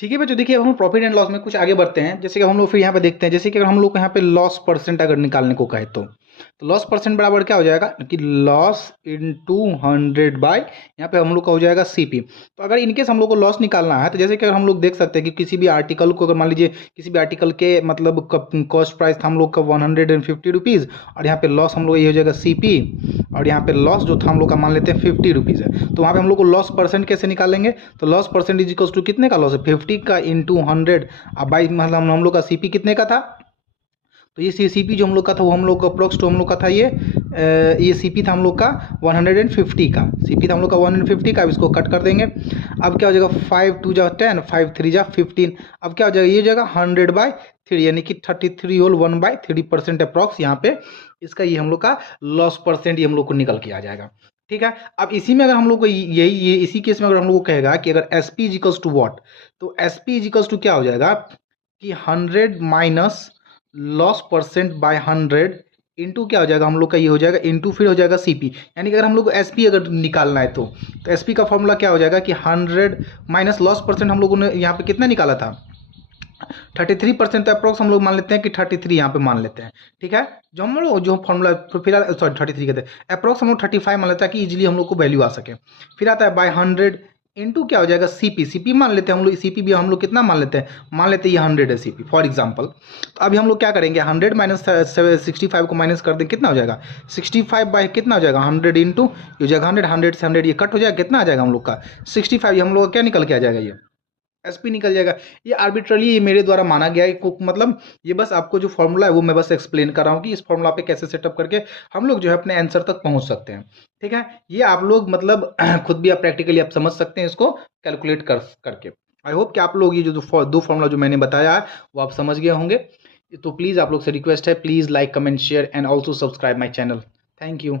ठीक है बच्चों, देखिए अब हम प्रॉफिट एंड लॉस में कुछ आगे बढ़ते हैं। जैसे कि हम लोग फिर यहाँ पे देखते हैं, जैसे कि अगर हम लोग को यहाँ पे लॉस परसेंट अगर निकालने को कहे तो लॉस परसेंट बराबर क्या हो जाएगा कि लॉस इंटू 100 बाय यहाँ पे हम लोग का हो जाएगा सीपी। तो अगर इनकेस हम लोग को लॉस निकालना है तो जैसे कि अगर हम लोग देख सकते हैं कि किसी भी आर्टिकल को अगर मान लीजिए किसी भी आर्टिकल के मतलब कॉस्ट प्राइस था हम लोग का 150 रुपीज़ और यहाँ पे लॉस हम लोग ये हो जाएगा सीपी और यहाँ पे लॉस जो था हम लोग का मान लेते हैं 50 रुपीज़ है। तो वहाँ पे हम लोग को लॉस परसेंट कैसे निकालेंगे, तो loss percent is equals to कितने का लॉस है 50 का इंटू 100 अब बाई मतलब हम लोग का सीपी कितने का था, तो ये सीपी जो हम लोग का था वो हम लोग का अप्रोक्स टू हम लोग का था ये सीपी था हम लोग का 150 का सीपी था हम लोग का 150 का। अब इसको कट कर देंगे। अब क्या हो जाएगा 5 2 जा 10 5 3 जा 15। अब क्या हो जाएगा ये जगह 100/3 यानी कि 33 होल 1/3% अप्रॉक्स यहाँ पे इसका ये हम लोग का लॉस परसेंट ये हम लोग को निकल के आ जाएगा। ठीक है, अब इसी में अगर हम लोग को यही ये इसी केस में अगर हम लोग को कहेगा कि अगर S P equals to what, तो एस पी इजिकल्स टू क्या हो जाएगा कि 100 minus loss percent by 100 into क्या हो जाएगा हम लोग का ये हो जाएगा इंटू फिर हो जाएगा सीपी। यानी कि अगर हम लोग को एसपी अगर निकालना है तो एसपी का फॉर्मूला क्या हो जाएगा कि 100 माइनस लॉस परसेंट हम लोगों ने यहाँ पे कितना निकाला था 33% तो अप्रोक्स हम लोग मान लेते हैं कि 33 यहाँ पे मान लेते हैं। ठीक है, जो हम लोग जो फॉर्मूला फिर सॉरी 33 कहते हैं अप्रोक्स हम लोग 35 मान लेते हैं कि इजीली हम लोग को वैल्यू आ सके। फिर आता है बाय 100 इंटू क्या हो जाएगा सीपी मान लेते हैं हम लोग, सीपी भी हम लोग कितना मान लेते हैं ये 100 है सीपी फॉर एग्जांपल। तो अभी हम लोग क्या करेंगे 100 माइनस 65 को माइनस कर दें कितना हो जाएगा 65 बाय कितना हो जाएगा 100 इंटू ये हो जाएगा 100 से 100 ये कट हो जाएगा कितना आ जाएगा हम लोग का 65 ये हम लोग का क्या निकल के आ जाएगा ये एसपी निकल जाएगा। ये आर्बिट्रली ये मेरे द्वारा माना गया है मतलब ये बस आपको जो फॉर्मूला है वो मैं बस एक्सप्लेन कर रहा हूँ कि इस फॉर्मूला पे कैसे सेटअप करके हम लोग जो है अपने आंसर तक पहुंच सकते हैं। ठीक है, ये आप लोग मतलब खुद भी आप प्रैक्टिकली आप समझ सकते हैं इसको कैलकुलेट करके। आई होप कि आप लोग ये जो दो फॉर्मूला जो मैंने बताया है वो आप समझ गए होंगे। तो प्लीज़ आप लोग से रिक्वेस्ट है, please like comment share and also subscribe my channel. Thank you.